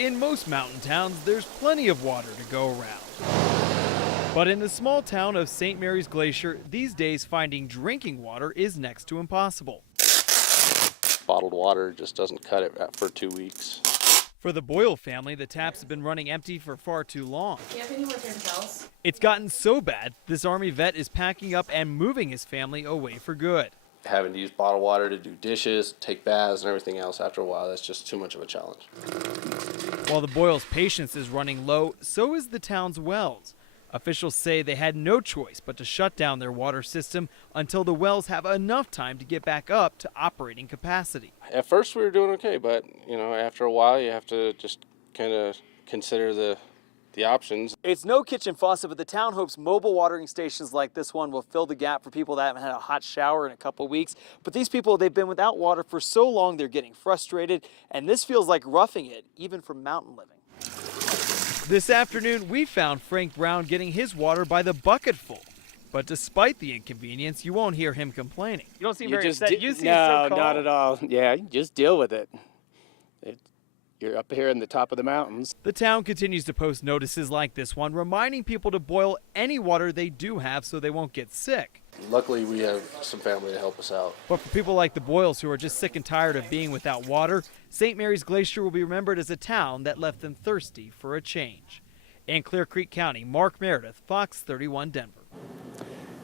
In most mountain towns, there's plenty of water to go around. But in the small town of St. Mary's Glacier, these days finding drinking water is next to impossible. Bottled water just doesn't cut it for 2 weeks. For the Boyle family, the taps have been running empty for far too long. Do you have any more pills? It's gotten so bad, this Army vet is packing up and moving his family away for good. Having to use bottled water to do dishes, take baths, and everything else after a while, that's just too much of a challenge. While the Boyles' patience is running low, so is the town's wells. Officials say they had no choice but to shut down their water system until the wells have enough time to get back up to operating capacity. At first we were doing okay, but after a while you have to just kind of consider the options. It's no kitchen faucet, but the town hopes mobile watering stations like this one will fill the gap for people that haven't had a hot shower in a couple weeks. But these people, they've been without water for so long, they're getting frustrated, and this feels like roughing it, even for mountain living. This afternoon, we found Frank Brown getting his water by the bucketful. But despite the inconvenience, you won't hear him complaining. You don't seem very upset. You seem so calm. No, not at all. Yeah, you just deal with it. You're up here in the top of the mountains. The town continues to post notices like this one, reminding people to boil any water they do have so they won't get sick. Luckily, we have some family to help us out. But for people like the Boyles who are just sick and tired of being without water, St. Mary's Glacier will be remembered as a town that left them thirsty for a change. In Clear Creek County, Mark Meredith, Fox 31 Denver.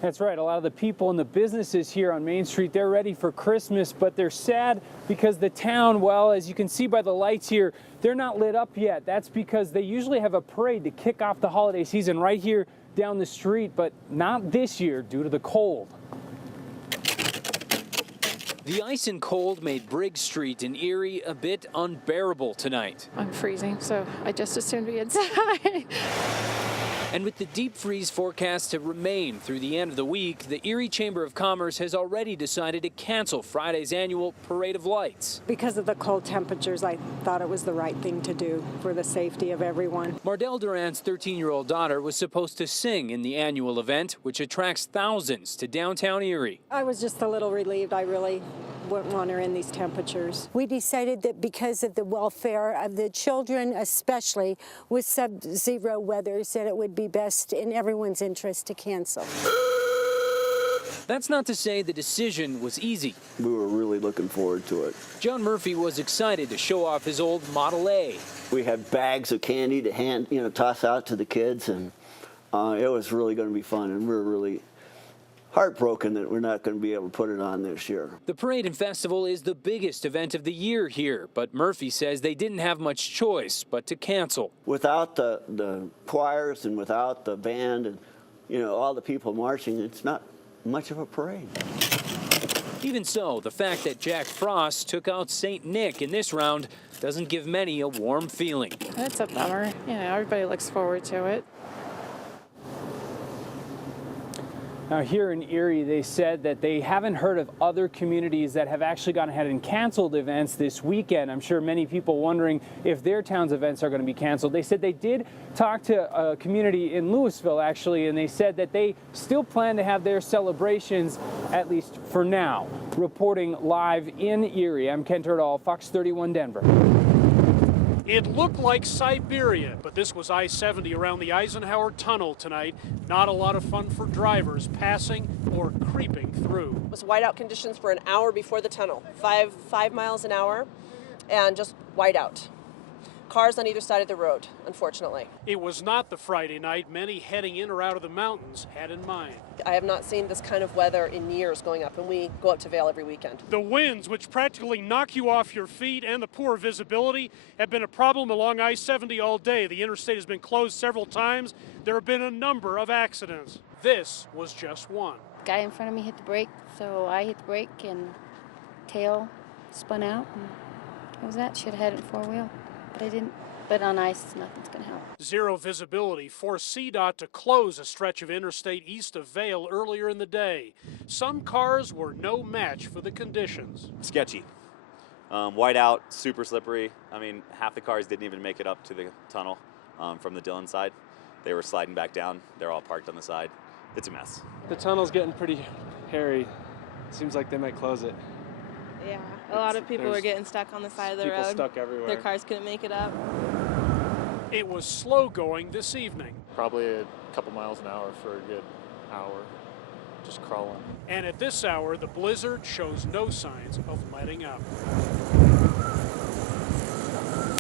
That's right. A lot of the people and the businesses here on Main Street, they're ready for Christmas, but they're sad because the town, well, as you can see by the lights here, they're not lit up yet. That's because they usually have a parade to kick off the holiday season right here down the street, but not this year due to the cold. The ice and cold made Briggs Street in Erie a bit unbearable tonight. I'm freezing, so I just assumed be inside. And with the deep freeze forecast to remain through the end of the week, the Erie Chamber of Commerce has already decided to cancel Friday's annual Parade of Lights. Because of the cold temperatures, I thought it was the right thing to do for the safety of everyone. Mardell Duran's 13-year-old daughter was supposed to sing in the annual event, which attracts thousands to downtown Erie. I was just a little relieved. I really wouldn't want her in these temperatures. We decided that because of the welfare of the children, especially with sub-zero weathers, that it would be best in everyone's interest to cancel. That's not to say the decision was easy. We were really looking forward to it. John Murphy was excited to show off his old Model A. We had bags of candy to toss out to the kids, and it was really going to be fun, and we were really heartbroken that we're not going to be able to put it on this year. The parade and festival is the biggest event of the year here, but Murphy says they didn't have much choice but to cancel. Without the choirs and without the band and all the people marching, it's not much of a parade. Even so, the fact that Jack Frost took out St. Nick in this round doesn't give many a warm feeling. It's a bummer. Everybody looks forward to it. Now here in Erie, they said that they haven't heard of other communities that have actually gone ahead and canceled events this weekend. I'm sure many people wondering if their town's events are going to be canceled. They said they did talk to a community in Louisville, actually, and they said that they still plan to have their celebrations, at least for now. Reporting live in Erie, I'm Kent Erdahl, Fox 31 Denver. It looked like Siberia, but this was I-70 around the Eisenhower Tunnel tonight. Not a lot of fun for drivers passing or creeping through. It was whiteout conditions for an hour before the tunnel, 5 miles an hour, and just whiteout. Cars on either side of the road, unfortunately. It was not the Friday night many heading in or out of the mountains had in mind. I have not seen this kind of weather in years going up, and we go up to Vail every weekend. The winds, which practically knock you off your feet, and the poor visibility have been a problem along I-70 all day. The interstate has been closed several times. There have been a number of accidents. This was just one. The guy in front of me hit the brake, so I hit the brake and tail spun out, and that was that. Should have had it in four-wheel. But I didn't. But on ice, nothing's going to help. Zero visibility forced CDOT to close a stretch of interstate east of Vail earlier in the day. Some cars were no match for the conditions. Sketchy. Whiteout, super slippery. I mean, half the cars didn't even make it up to the tunnel from the Dillon side. They were sliding back down. They're all parked on the side. It's a mess. The tunnel's getting pretty hairy. Seems like they might close it. Yeah, a lot of people were getting stuck on the side of the road. People stuck everywhere. Their cars couldn't make it up. It was slow going this evening. Probably a couple miles an hour for a good hour, just crawling. And at this hour, the blizzard shows no signs of letting up.